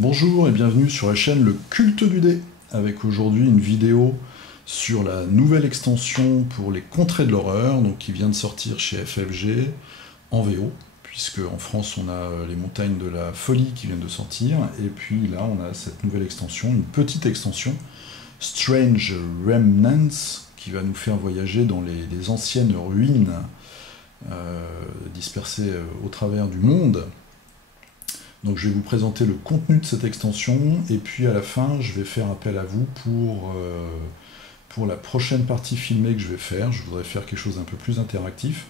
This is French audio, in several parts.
Bonjour et bienvenue sur la chaîne Le Culte du Dé, avec aujourd'hui une vidéo sur la nouvelle extension pour les contrées de l'horreur, donc qui vient de sortir chez FFG en VO, puisque en France on a les montagnes de la folie qui viennent de sortir, et puis là on a cette nouvelle extension, une petite extension, Strange Remnants, qui va nous faire voyager dans les anciennes ruines dispersées au travers du monde. Donc je vais vous présenter le contenu de cette extension, et puis à la fin je vais faire appel à vous pour la prochaine partie filmée que je vais faire. Je voudrais faire quelque chose d'un peu plus interactif,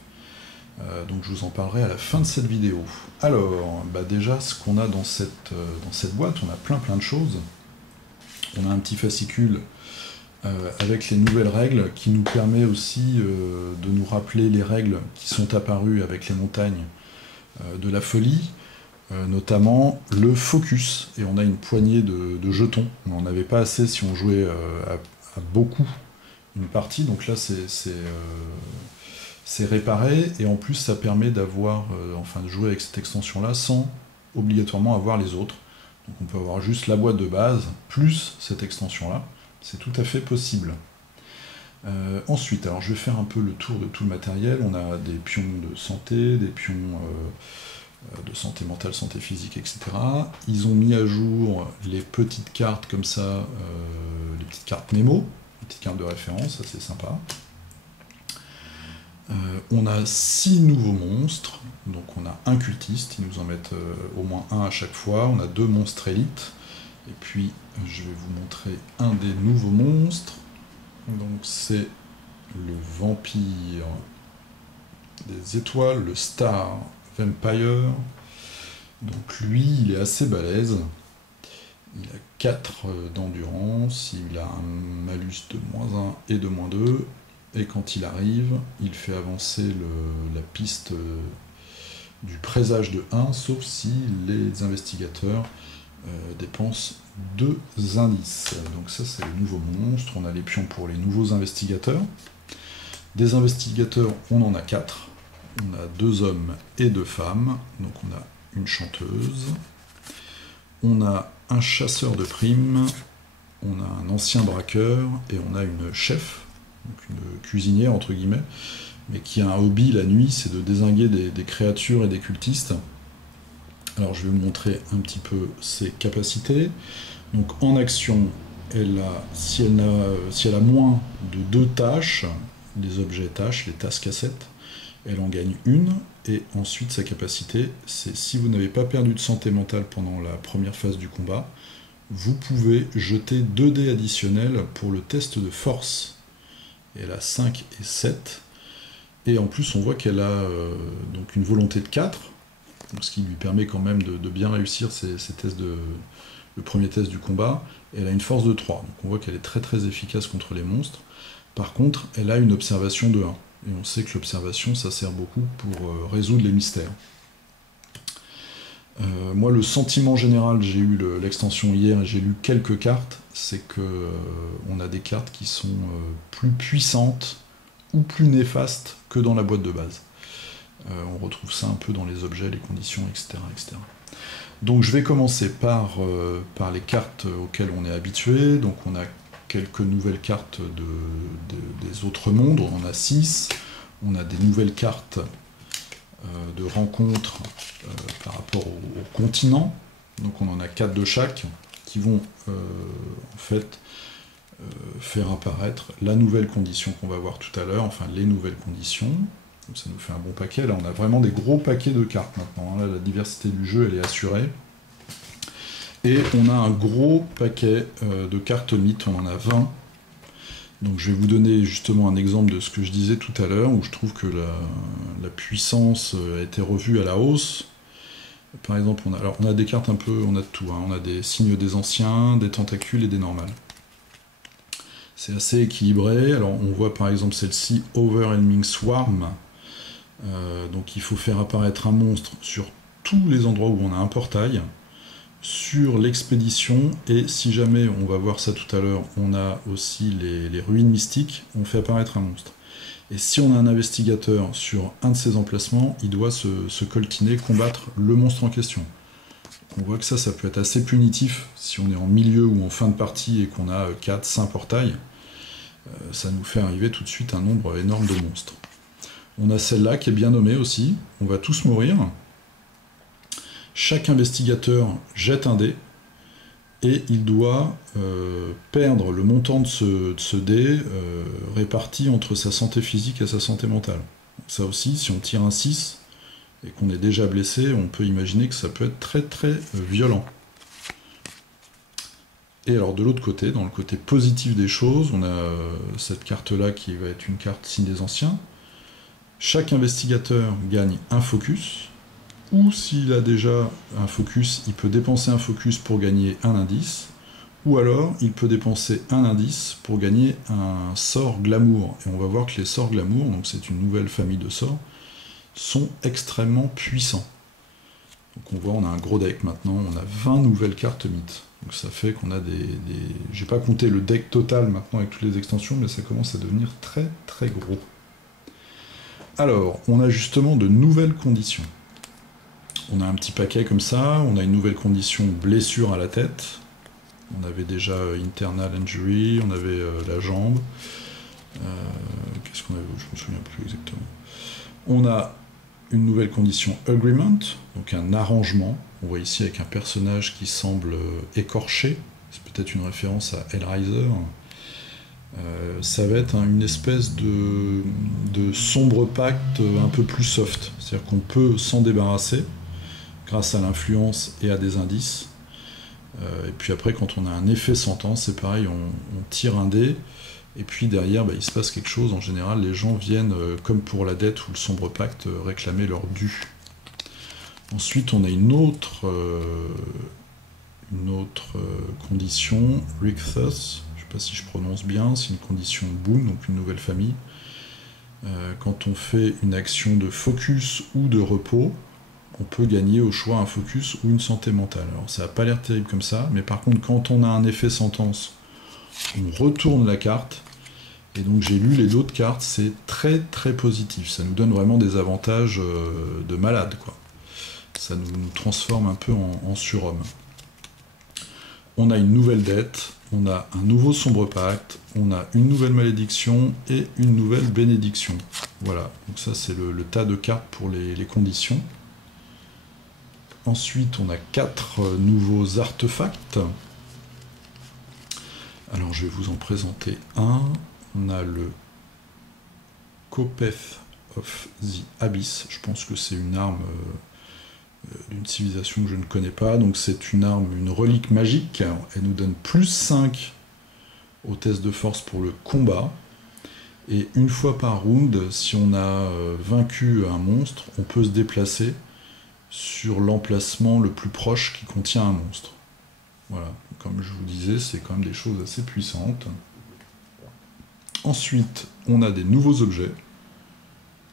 donc je vous en parlerai à la fin de cette vidéo. Alors, déjà ce qu'on a dans cette boîte, on a plein de choses. On a un petit fascicule avec les nouvelles règles, qui nous permet aussi de nous rappeler les règles qui sont apparues avec les montagnes de la folie. Notamment le focus, et on a une poignée de jetons. On n'en avait pas assez si on jouait à beaucoup une partie, donc là c'est réparé, et en plus ça permet d'avoir, de jouer avec cette extension là sans obligatoirement avoir les autres. Donc on peut avoir juste la boîte de base plus cette extension là, c'est tout à fait possible. Ensuite, alors je vais faire un peu le tour de tout le matériel. On a des pions de santé, des pions de santé mentale, santé physique, etc. Ils ont mis à jour les petites cartes comme ça, les petites cartes mémo, les petites cartes de référence, ça c'est sympa. On a 6 nouveaux monstres, donc on a un cultiste, ils nous en mettent au moins un à chaque fois, on a 2 monstres élites, et puis je vais vous montrer un des nouveaux monstres, donc c'est le vampire des étoiles, le Star Vampire. Donc lui, il est assez balèze. Il a 4 d'endurance, il a un malus de -1 et de -2, et quand il arrive, il fait avancer la piste du présage de 1, sauf si les investigateurs dépensent 2 indices. Donc ça, c'est le nouveau monstre. On a les pions pour les nouveaux investigateurs. Des investigateurs, on en a 4. On a 2 hommes et 2 femmes, donc on a une chanteuse, on a un chasseur de primes, on a un ancien braqueur, et on a une chef, donc une cuisinière entre guillemets, mais qui a un hobby la nuit, c'est de dézinguer des créatures et des cultistes. Alors je vais vous montrer un petit peu ses capacités. Donc en action, si elle a moins de 2 tâches, les objets tâches, les tasses cassettes, elle en gagne une, et ensuite sa capacité, c'est si vous n'avez pas perdu de santé mentale pendant la première phase du combat, vous pouvez jeter 2 dés additionnels pour le test de force. Et elle a 5 et 7, et en plus on voit qu'elle a donc une volonté de 4, donc ce qui lui permet quand même de bien réussir ses tests le premier test du combat, et elle a une force de 3, donc on voit qu'elle est très efficace contre les monstres. Par contre, elle a une observation de 1. Et on sait que l'observation, ça sert beaucoup pour résoudre les mystères. Moi, le sentiment général, j'ai eu l'extension hier et j'ai lu quelques cartes, c'est que on a des cartes qui sont plus puissantes ou plus néfastes que dans la boîte de base. On retrouve ça un peu dans les objets, les conditions, etc. Donc je vais commencer par les cartes auxquelles on est habitué. Donc on a quelques nouvelles cartes des autres mondes, on en a 6, on a des nouvelles cartes de rencontres par rapport au continent, donc on en a 4 de chaque, qui vont en fait faire apparaître la nouvelle condition qu'on va voir tout à l'heure, enfin les nouvelles conditions, donc ça nous fait un bon paquet. Là on a vraiment des gros paquets de cartes maintenant, hein. Là la diversité du jeu elle est assurée. Et on a un gros paquet de cartes mythes, on en a 20. Donc je vais vous donner justement un exemple de ce que je disais tout à l'heure, où je trouve que la puissance a été revue à la hausse. Par exemple, on a des cartes un peu, on a de tout, hein. On a des signes des anciens, des tentacules et des normales. C'est assez équilibré. Alors on voit par exemple celle-ci, Overwhelming Swarm. Donc il faut faire apparaître un monstre sur tous les endroits où on a un portail, sur l'expédition, et si jamais, on va voir ça tout à l'heure, on a aussi les ruines mystiques, on fait apparaître un monstre. Et si on a un investigateur sur un de ces emplacements, il doit se coltiner, combattre le monstre en question. On voit que ça peut être assez punitif si on est en milieu ou en fin de partie et qu'on a 4-5 portails. Ça nous fait arriver tout de suite un nombre énorme de monstres. On a celle-là qui est bien nommée aussi. On va tous mourir. Chaque investigateur jette un dé et il doit perdre le montant de ce dé réparti entre sa santé physique et sa santé mentale. Donc ça aussi, si on tire un 6 et qu'on est déjà blessé, on peut imaginer que ça peut être très très violent. Et alors de l'autre côté, dans le côté positif des choses, on a cette carte-là qui va être une carte signe des anciens. Chaque investigateur gagne un focus, ou s'il a déjà un focus, il peut dépenser un focus pour gagner un indice, ou alors il peut dépenser un indice pour gagner un sort glamour. Et on va voir que les sorts glamour, donc c'est une nouvelle famille de sorts, sont extrêmement puissants. Donc on voit, on a un gros deck maintenant, on a 20 nouvelles cartes mythes. Donc ça fait qu'on a des... J'ai pas compté le deck total maintenant avec toutes les extensions, mais ça commence à devenir très très gros. Alors, on a justement de nouvelles conditions. On a un petit paquet comme ça, on a une nouvelle condition blessure à la tête. On avait déjà internal injury, on avait la jambe. Qu'est-ce qu'on avait? Je me souviens plus exactement. On a une nouvelle condition agreement, donc un arrangement. On voit ici avec un personnage qui semble écorché. C'est peut-être une référence à Hellraiser. Ça va être une espèce de sombre pacte un peu plus soft. C'est-à-dire qu'on peut s'en débarrasser grâce à l'influence et à des indices. Et puis après, quand on a un effet sentence, c'est pareil, on tire un dé, et puis derrière, il se passe quelque chose. En général, les gens viennent, comme pour la dette ou le sombre pacte, réclamer leur dû. Ensuite, on a une autre condition, Ricthus, je ne sais pas si je prononce bien, c'est une condition boon, donc une nouvelle famille. Quand on fait une action de focus ou de repos, on peut gagner au choix un focus ou une santé mentale. Alors ça n'a pas l'air terrible comme ça, mais par contre quand on a un effet sentence, on retourne la carte, et donc j'ai lu les autres cartes, c'est très très positif, ça nous donne vraiment des avantages de malade, quoi. Ça nous transforme un peu en surhomme. On a une nouvelle dette, on a un nouveau sombre pacte, on a une nouvelle malédiction et une nouvelle bénédiction. Voilà, donc ça c'est le tas de cartes pour les conditions. Ensuite, on a 4 nouveaux artefacts. Alors, je vais vous en présenter un. On a le Kopeth of the Abyss. Je pense que c'est une arme d'une civilisation que je ne connais pas. Donc, c'est une arme, une relique magique. Elle nous donne plus 5 au test de force pour le combat. Et une fois par round, si on a vaincu un monstre, on peut se déplacer sur l'emplacement le plus proche qui contient un monstre. Voilà, comme je vous disais, c'est quand même des choses assez puissantes. Ensuite, on a des nouveaux objets.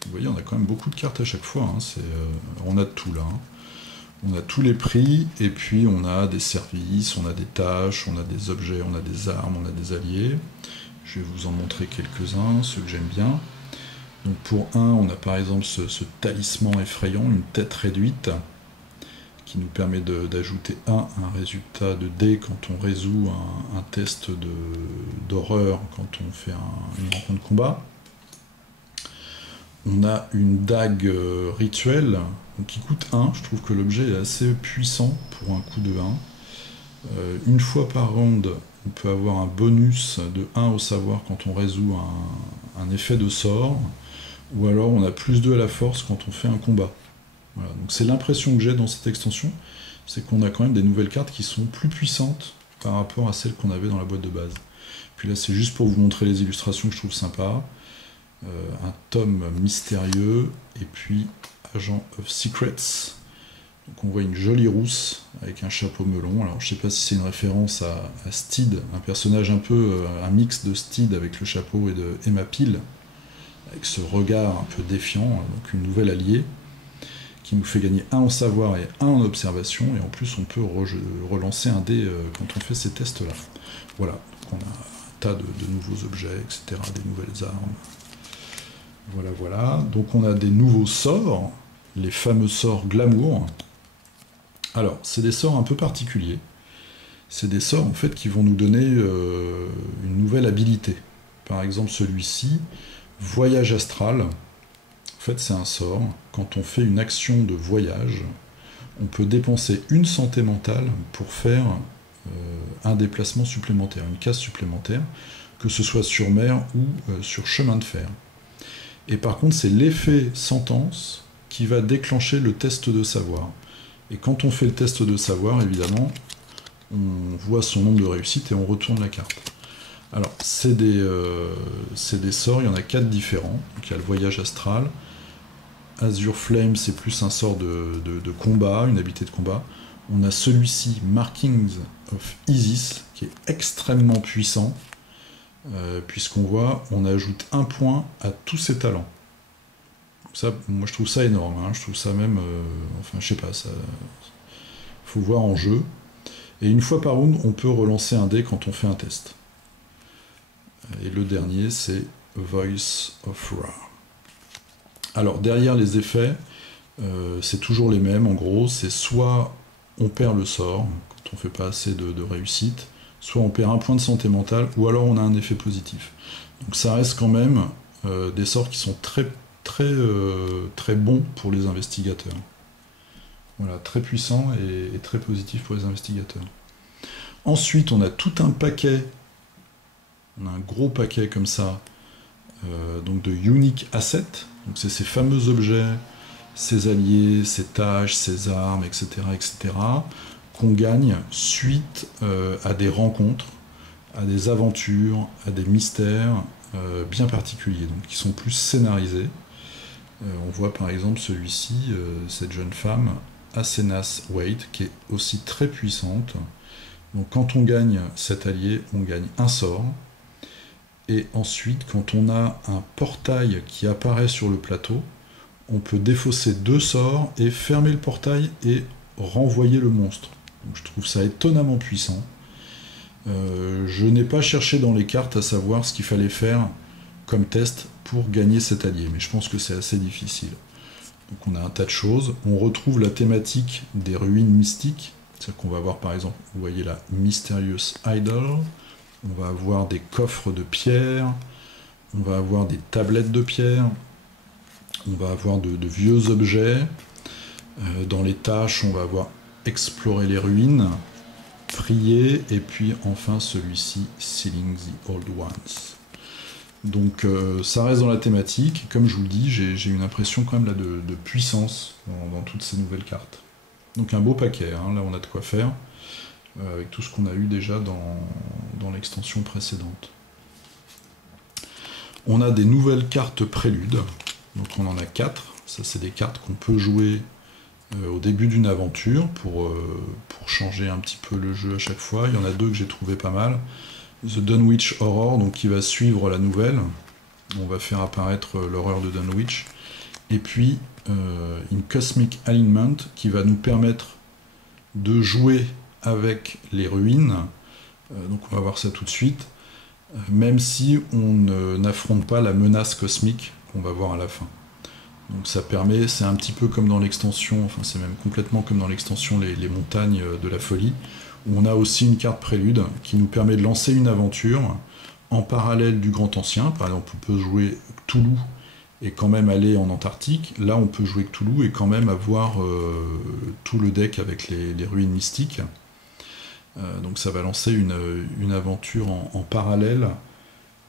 Vous voyez, on a quand même beaucoup de cartes à chaque fois. Hein. On a de tout là. Hein. On a tous les prix, et puis on a des services, on a des tâches, on a des objets, on a des armes, on a des alliés. Je vais vous en montrer quelques-uns, ceux que j'aime bien. Donc pour un, on a par exemple ce talisman effrayant, une tête réduite, qui nous permet d'ajouter un résultat de dé quand on résout un test d'horreur, quand on fait une rencontre de combat. On a une dague rituelle qui coûte 1, je trouve que l'objet est assez puissant pour un coût de 1. Une fois par round, on peut avoir un bonus de 1 au savoir quand on résout un effet de sort, ou alors on a plus 2 à la force quand on fait un combat. Voilà, donc c'est l'impression que j'ai dans cette extension, c'est qu'on a quand même des nouvelles cartes qui sont plus puissantes par rapport à celles qu'on avait dans la boîte de base. Puis là c'est juste pour vous montrer les illustrations que je trouve sympa. Un tome mystérieux, et puis Agent of Secrets. Donc on voit une jolie rousse avec un chapeau melon. Alors je sais pas si c'est une référence à Steed, un personnage un peu, un mix de Steed avec le chapeau et de Emma Peel, avec ce regard un peu défiant, donc une nouvelle alliée, qui nous fait gagner 1 en savoir et 1 en observation, et en plus on peut relancer un dé quand on fait ces tests-là. Voilà, donc on a un tas de nouveaux objets, etc., des nouvelles armes. Voilà. Donc on a des nouveaux sorts, les fameux sorts glamour. Alors, c'est des sorts un peu particuliers. C'est des sorts en fait qui vont nous donner une nouvelle habilité. Par exemple, celui-ci, Voyage astral. En fait, c'est un sort. Quand on fait une action de voyage, on peut dépenser une santé mentale pour faire un déplacement supplémentaire, une case supplémentaire, que ce soit sur mer ou sur chemin de fer. Et par contre, c'est l'effet sentence qui va déclencher le test de savoir. Et quand on fait le test de savoir, évidemment, on voit son nombre de réussites et on retourne la carte. Alors, c'est des sorts, il y en a 4 différents. Donc, il y a le voyage astral. Azure Flame, c'est plus un sort de combat, une habilité de combat. On a celui-ci, Markings of Isis, qui est extrêmement puissant, puisqu'on voit, on ajoute 1 point à tous ses talents. Ça, moi je trouve ça énorme, hein. Je trouve ça même, enfin je sais pas, ça faut voir en jeu. Et une fois par round, on peut relancer un dé quand on fait un test. Et le dernier, c'est Voice of Ra. Alors derrière les effets, c'est toujours les mêmes, en gros, c'est soit on perd le sort, quand on fait pas assez de réussite, soit on perd 1 point de santé mentale, ou alors on a un effet positif. Donc ça reste quand même des sorts qui sont très bons pour les investigateurs. Voilà, très puissant et très positif pour les investigateurs. Ensuite, on a tout un paquet, on a un gros paquet comme ça, donc de unique assets. Donc c'est ces fameux objets, ces alliés, ces tâches, ces armes, etc., qu'on gagne suite à des rencontres, à des aventures, à des mystères bien particuliers, donc qui sont plus scénarisés. On voit par exemple celui-ci, cette jeune femme, Asenath Waite, qui est aussi très puissante. Donc quand on gagne cet allié, on gagne un sort. Et ensuite, quand on a un portail qui apparaît sur le plateau, on peut défausser 2 sorts et fermer le portail et renvoyer le monstre. Donc je trouve ça étonnamment puissant. Je n'ai pas cherché dans les cartes à savoir ce qu'il fallait faire comme test pour gagner cet allié, mais je pense que c'est assez difficile. Donc on a un tas de choses. On retrouve la thématique des ruines mystiques. C'est-à-dire qu'on va avoir par exemple, vous voyez la Mysterious Idol, on va avoir des coffres de pierre, on va avoir des tablettes de pierre, on va avoir de vieux objets. Dans les tâches, on va avoir explorer les ruines, prier, et puis enfin celui-ci, Sealing the Old Ones. Donc ça reste dans la thématique. Comme je vous le dis, j'ai une impression quand même là de puissance dans toutes ces nouvelles cartes. Donc un beau paquet, hein. Là on a de quoi faire, avec tout ce qu'on a eu déjà dans l'extension précédente. On a des nouvelles cartes préludes, donc on en a 4. Ça c'est des cartes qu'on peut jouer au début d'une aventure pour changer un petit peu le jeu à chaque fois. Il y en a 2 que j'ai trouvé pas mal. The Dunwich Horror, donc qui va suivre la nouvelle. On va faire apparaître l'horreur de Dunwich. Et puis In Cosmic Alignment, qui va nous permettre de jouer avec les ruines. Donc on va voir ça tout de suite. Même si on n'affronte pas la menace cosmique qu'on va voir à la fin. Donc ça permet, c'est un petit peu comme dans l'extension, enfin c'est même complètement comme dans l'extension les montagnes de la folie, où on a aussi une carte prélude qui nous permet de lancer une aventure en parallèle du Grand Ancien. Par exemple, on peut jouer Cthulhu et quand même aller en Antarctique. Là, on peut jouer Cthulhu et quand même avoir tout le deck avec les ruines mystiques. Donc ça va lancer une aventure en parallèle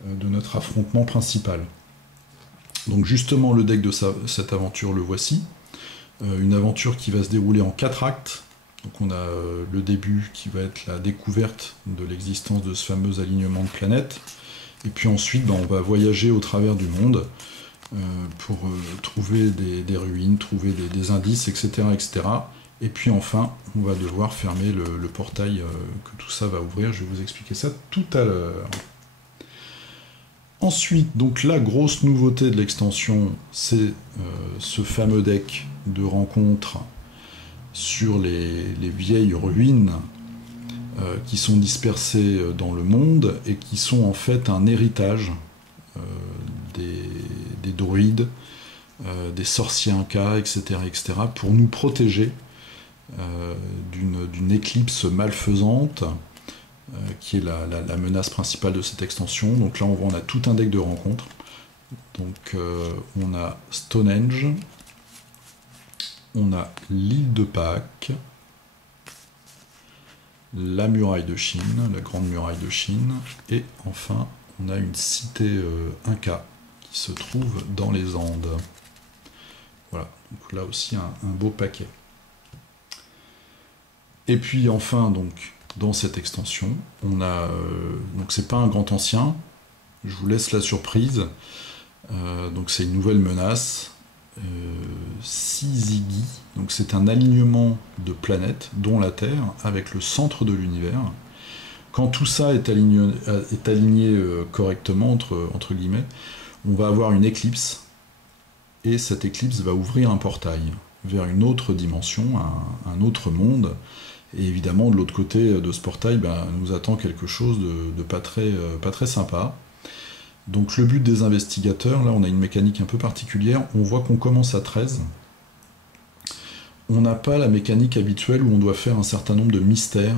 de notre affrontement principal. Donc justement, le deck de cette aventure, le voici. Une aventure qui va se dérouler en 4 actes. Donc on a le début qui va être la découverte de l'existence de ce fameux alignement de planètes. Et puis ensuite, on va voyager au travers du monde pour trouver des ruines, trouver des indices, etc., etc. Et puis enfin, on va devoir fermer le portail que tout ça va ouvrir. Je vais vous expliquer ça tout à l'heure. Ensuite, donc la grosse nouveauté de l'extension, c'est ce fameux deck de rencontres sur les vieilles ruines qui sont dispersées dans le monde et qui sont en fait un héritage des druides, des sorciers incas, etc., pour nous protéger d'une éclipse malfaisante, qui est la menace principale de cette extension. Donc là on voit on a tout un deck de rencontres. Donc on a Stonehenge, on a l'île de Pâques, la muraille de Chine, la grande muraille de Chine, et enfin on a une cité Inca qui se trouve dans les Andes. Voilà, donc là aussi un beau paquet. Et puis enfin donc dans cette extension, on a donc c'est pas un grand ancien, je vous laisse la surprise. Donc c'est une nouvelle menace, Syzygy. Donc c'est un alignement de planètes, dont la Terre, avec le centre de l'univers. Quand tout ça est aligné correctement, entre guillemets, on va avoir une éclipse, et cette éclipse va ouvrir un portail vers une autre dimension, un autre monde. Et évidemment, de l'autre côté de ce portail, nous attend quelque chose de pas très sympa. Donc le but des investigateurs, là on a une mécanique un peu particulière, on voit qu'on commence à 13. On n'a pas la mécanique habituelle où on doit faire un certain nombre de mystères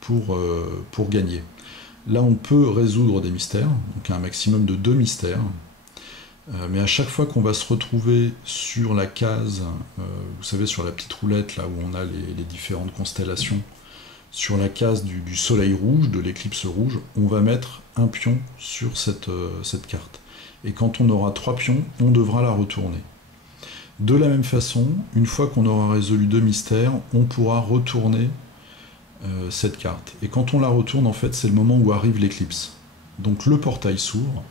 pour gagner. Là on peut résoudre des mystères, donc un maximum de 2 mystères. Mais à chaque fois qu'on va se retrouver sur la case, vous savez sur la petite roulette là où on a les différentes constellations, sur la case du soleil rouge, de l'éclipse rouge, on va mettre un pion sur cette carte. Et quand on aura 3 pions, on devra la retourner. De la même façon, une fois qu'on aura résolu 2 mystères, on pourra retourner cette carte. Et quand on la retourne, en fait, c'est le moment où arrive l'éclipse. Donc le portail s'ouvre,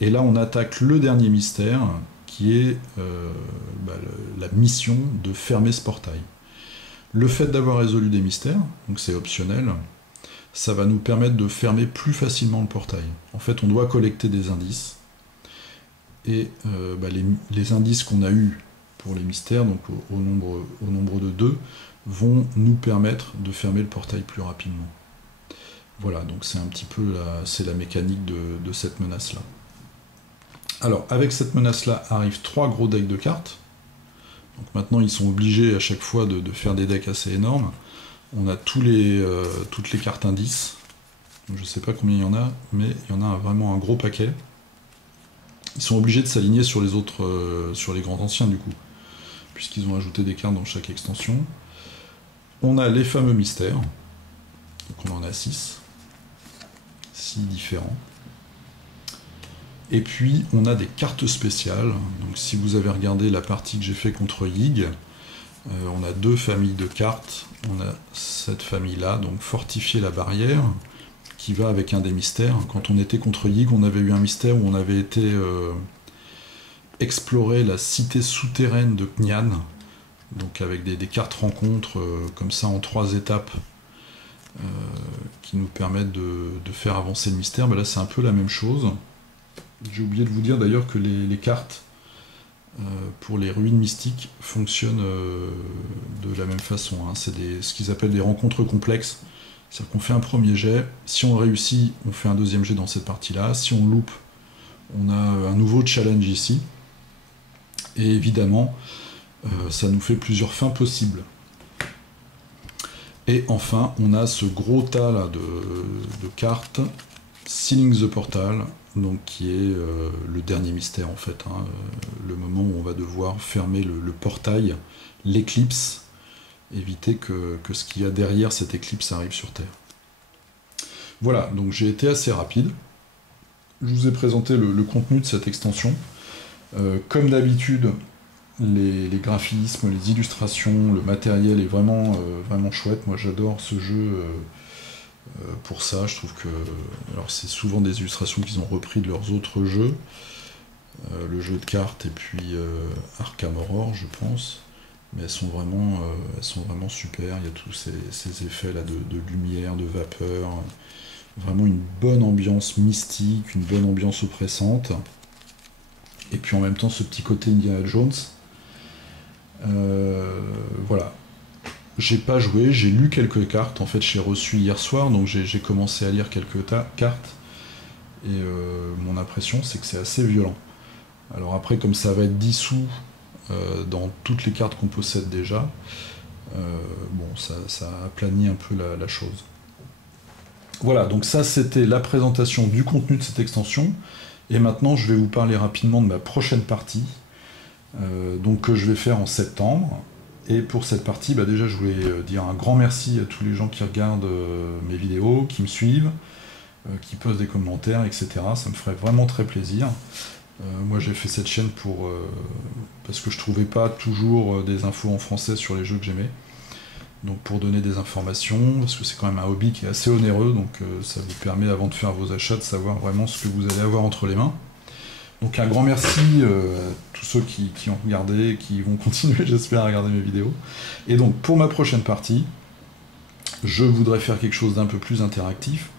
et là on attaque le dernier mystère, qui est la mission de fermer ce portail. Le fait d'avoir résolu des mystères, donc c'est optionnel, ça va nous permettre de fermer plus facilement le portail. En fait, on doit collecter des indices, et les indices qu'on a eus pour les mystères, donc au nombre de 2, vont nous permettre de fermer le portail plus rapidement. Voilà, donc c'est un petit peu la mécanique de cette menace-là. Alors, avec cette menace-là arrivent 3 gros decks de cartes. Donc maintenant, ils sont obligés à chaque fois de faire des decks assez énormes. On a toutes les cartes indices. Donc, je ne sais pas combien il y en a, mais il y en a vraiment un gros paquet. Ils sont obligés de s'aligner sur les autres, sur les grands anciens du coup, puisqu'ils ont ajouté des cartes dans chaque extension. On a les fameux mystères. Donc on en a 6 différents. Et puis on a des cartes spéciales. Donc si vous avez regardé la partie que j'ai fait contre Yig, on a 2 familles de cartes. On a cette famille-là, donc fortifier la barrière, qui va avec un des mystères. Quand on était contre Yig, on avait eu un mystère où on avait été explorer la cité souterraine de Knyan, donc avec des cartes rencontres comme ça en 3 étapes, qui nous permettent de faire avancer le mystère. Là c'est un peu la même chose. J'ai oublié de vous dire d'ailleurs que les cartes pour les ruines mystiques fonctionnent de la même façon. C'est ce qu'ils appellent des rencontres complexes. C'est-à-dire qu'on fait un premier jet, si on réussit, on fait un deuxième jet dans cette partie-là. Si on loupe, on a un nouveau challenge ici. Et évidemment, ça nous fait plusieurs fins possibles. Et enfin, on a ce gros tas là de cartes, Sealing the Portal, donc qui est le dernier mystère en fait, le moment où on va devoir fermer le portail, l'éclipse, éviter que ce qu'il y a derrière cette éclipse arrive sur Terre. Voilà, donc j'ai été assez rapide. Je vous ai présenté le contenu de cette extension. Comme d'habitude, les graphismes, les illustrations, le matériel est vraiment chouette. Moi j'adore ce jeu pour ça. Je trouve que alors c'est souvent des illustrations qu'ils ont repris de leurs autres jeux, le jeu de cartes et puis Arkham Horror je pense, mais elles sont vraiment super. Il y a tous ces effets là de lumière, de vapeur, vraiment une bonne ambiance mystique, une bonne ambiance oppressante, et puis en même temps ce petit côté Indiana Jones. Voilà. J'ai pas joué, j'ai lu quelques cartes, en fait j'ai reçu hier soir, donc j'ai commencé à lire quelques cartes, et mon impression c'est que c'est assez violent. Alors après, comme ça va être dissous dans toutes les cartes qu'on possède déjà, Bon, ça aplanit un peu la chose. Voilà, donc ça c'était la présentation du contenu de cette extension. Et maintenant je vais vous parler rapidement de ma prochaine partie, donc que je vais faire en septembre. Et pour cette partie, déjà je voulais dire un grand merci à tous les gens qui regardent mes vidéos, qui me suivent, qui posent des commentaires, etc. Ça me ferait vraiment très plaisir. Moi j'ai fait cette chaîne parce que je trouvais pas toujours des infos en français sur les jeux que j'aimais. Donc pour donner des informations, parce que c'est quand même un hobby qui est assez onéreux, donc ça vous permet avant de faire vos achats de savoir vraiment ce que vous allez avoir entre les mains. Donc un grand merci à tous ceux qui ont regardé et qui vont continuer, j'espère, à regarder mes vidéos. Et donc pour ma prochaine partie, je voudrais faire quelque chose d'un peu plus interactif,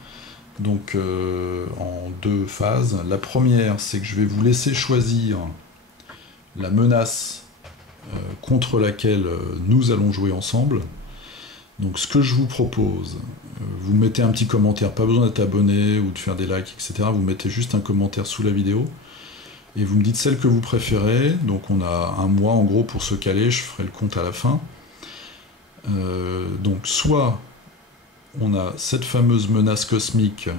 donc en 2 phases. La première, c'est que je vais vous laisser choisir la menace contre laquelle nous allons jouer ensemble. Donc ce que je vous propose, vous mettez un petit commentaire, pas besoin d'être abonné ou de faire des likes, etc. Vous mettez juste un commentaire sous la vidéo et vous me dites celle que vous préférez. Donc on a un mois en gros pour se caler, je ferai le compte à la fin. Donc soit on a cette fameuse menace cosmique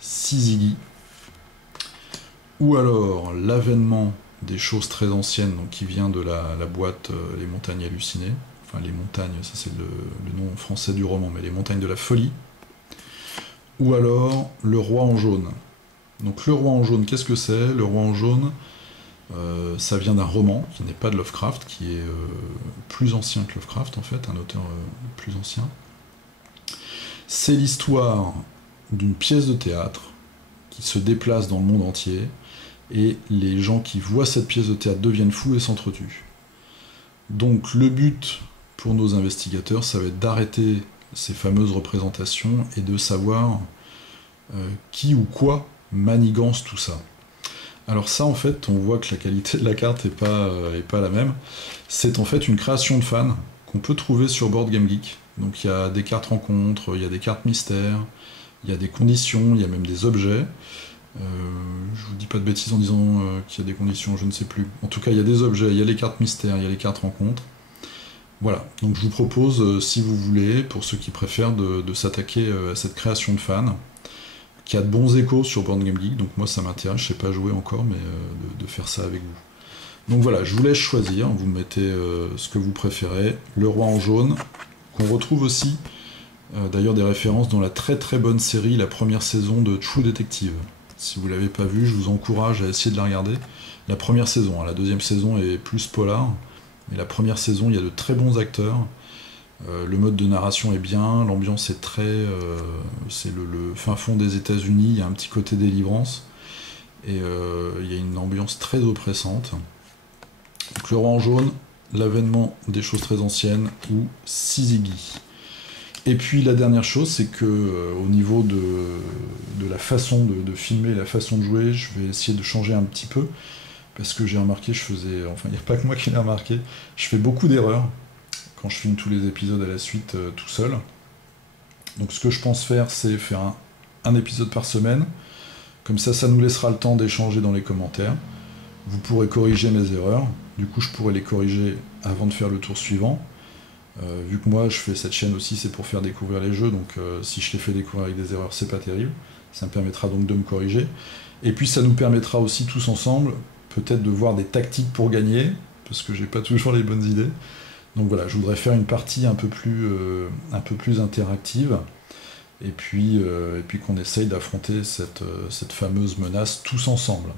Syzygy, ou alors l'avènement des choses très anciennes, donc qui vient de la boîte Les Montagnes Hallucinées. Enfin, les montagnes, ça c'est le nom français du roman, mais les montagnes de la folie. Ou alors le roi en jaune. Donc le roi en jaune, qu'est-ce que c'est? Le roi en jaune, ça vient d'un roman qui n'est pas de Lovecraft, qui est plus ancien que Lovecraft en fait, un auteur plus ancien. C'est l'histoire d'une pièce de théâtre qui se déplace dans le monde entier, et les gens qui voient cette pièce de théâtre deviennent fous et s'entretuent. Donc le but pour nos investigateurs, ça va être d'arrêter ces fameuses représentations et de savoir qui ou quoi manigance tout ça. Alors ça, en fait, on voit que la qualité de la carte est pas la même. C'est en fait une création de fans qu'on peut trouver sur Board Game Geek. Donc il y a des cartes rencontres, il y a des cartes mystères, il y a des conditions, il y a même des objets. Je vous dis pas de bêtises en disant qu'il y a des conditions, je ne sais plus. En tout cas, il y a des objets, il y a les cartes mystères, il y a les cartes rencontres. Voilà, donc je vous propose, si vous voulez, pour ceux qui préfèrent, de s'attaquer à cette création de fans, qui a de bons échos sur Board Game Geek, donc moi ça m'intéresse, je sais pas jouer encore, mais de faire ça avec vous. Donc voilà, je vous laisse choisir, vous mettez ce que vous préférez. Le roi en jaune, qu'on retrouve aussi, d'ailleurs des références dans la très très bonne série, la première saison de True Detective. Si vous ne l'avez pas vu, je vous encourage à essayer de la regarder. La première saison, la deuxième saison est plus polar, mais la première saison, il y a de très bons acteurs. Le mode de narration est bien, l'ambiance est très... c'est le fin fond des États-Unis, il y a un petit côté délivrance, et il y a une ambiance très oppressante. Donc le roi en jaune, l'avènement des choses très anciennes, ou Syzygy. Et puis la dernière chose, c'est que au niveau de la façon de filmer, la façon de jouer, je vais essayer de changer un petit peu, parce que j'ai remarqué, enfin il n'y a pas que moi qui l'ai remarqué, je fais beaucoup d'erreurs quand je filme tous les épisodes à la suite tout seul. Donc ce que je pense faire, c'est faire un épisode par semaine, comme ça nous laissera le temps d'échanger dans les commentaires. Vous pourrez corriger mes erreurs, du coup je pourrai les corriger avant de faire le tour suivant. Vu que moi je fais cette chaîne aussi, c'est pour faire découvrir les jeux, donc si je les fais découvrir avec des erreurs, c'est pas terrible. Ça me permettra donc de me corriger. Et puis ça nous permettra aussi tous ensemble, peut-être de voir des tactiques pour gagner, parce que j'ai pas toujours les bonnes idées. Donc voilà, je voudrais faire une partie un peu plus interactive, et puis qu'on essaye d'affronter cette fameuse menace tous ensemble.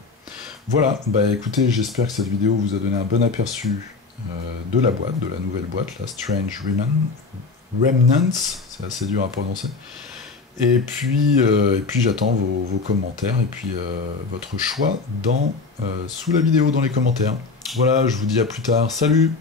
Voilà, écoutez, j'espère que cette vidéo vous a donné un bon aperçu de la boîte, de la nouvelle boîte, la Strange Remnants, c'est assez dur à prononcer. Et puis j'attends vos commentaires, et puis votre choix sous la vidéo dans les commentaires. Voilà, je vous dis à plus tard, salut!